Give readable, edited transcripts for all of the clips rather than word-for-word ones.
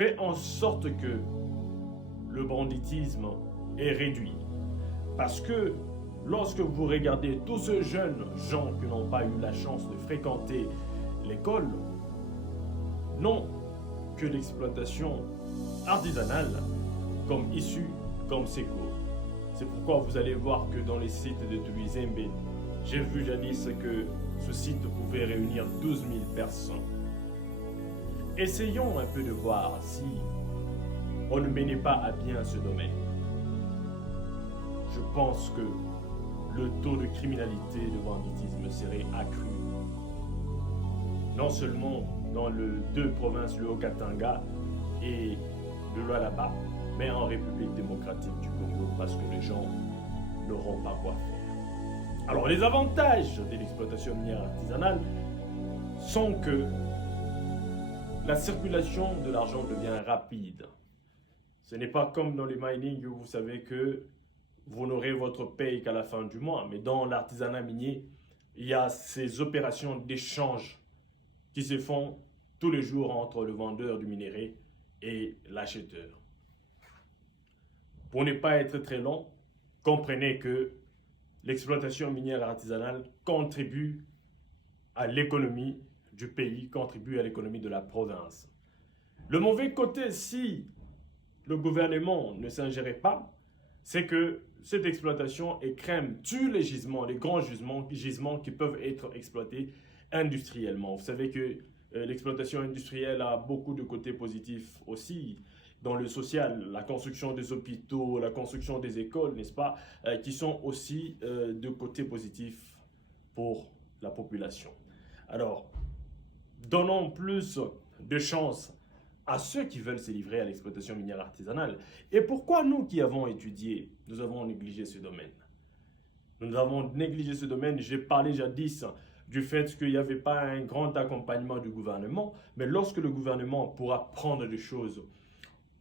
fait en sorte que le banditisme est réduit. Parce que lorsque vous regardez tous ces jeunes gens qui n'ont pas eu la chance de fréquenter l'école, n'ont que l'exploitation artisanale comme issue, comme secours. C'est pourquoi vous allez voir que dans les sites de Tuizembe, j'ai vu jadis que ce site pouvait réunir 12 000 personnes. Essayons un peu de voir si on ne menait pas à bien ce domaine. Je pense que le taux de criminalité et de banditisme serait accru. Non seulement dans les deux provinces, le Haut-Katanga et le Lualaba, mais en République démocratique du Congo, parce que les gens n'auront pas quoi faire. Alors les avantages de l'exploitation minière artisanale sont que la circulation de l'argent devient rapide. Ce n'est pas comme dans les mining où vous savez que vous n'aurez votre paye qu'à la fin du mois. Mais dans l'artisanat minier, il y a ces opérations d'échange qui se font tous les jours entre le vendeur du minerai et l'acheteur. Pour ne pas être très long, comprenez que l'exploitation minière artisanale contribue à l'économie du pays, contribue à l'économie de la province. Le mauvais côté, si le gouvernement ne s'ingérait pas, c'est que cette exploitation écrème, tue les gisements, les grands gisements qui peuvent être exploités industriellement. Vous savez que l'exploitation industrielle a beaucoup de côtés positifs aussi. Dans le social, la construction des hôpitaux, la construction des écoles, n'est-ce pas, qui sont aussi de côtés positifs pour la population. Alors, donnons plus de chances à ceux qui veulent se livrer à l'exploitation minière artisanale. Et pourquoi nous qui avons étudié, nous avons négligé ce domaine? Nous avons négligé ce domaine. J'ai parlé jadis du fait qu'il n'y avait pas un grand accompagnement du gouvernement, mais lorsque le gouvernement pourra prendre les choses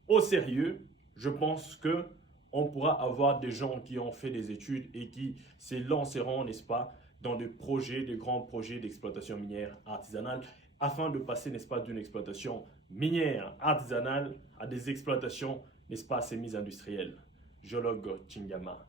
au sérieux, je pense que on pourra avoir des gens qui ont fait des études et qui se lanceront, n'est-ce pas, dans des projets, des grands projets d'exploitation minière artisanale, afin de passer, n'est-ce pas, d'une exploitation minière artisanale à des exploitations, n'est-ce pas, semi-industrielles. Jologue Chingama.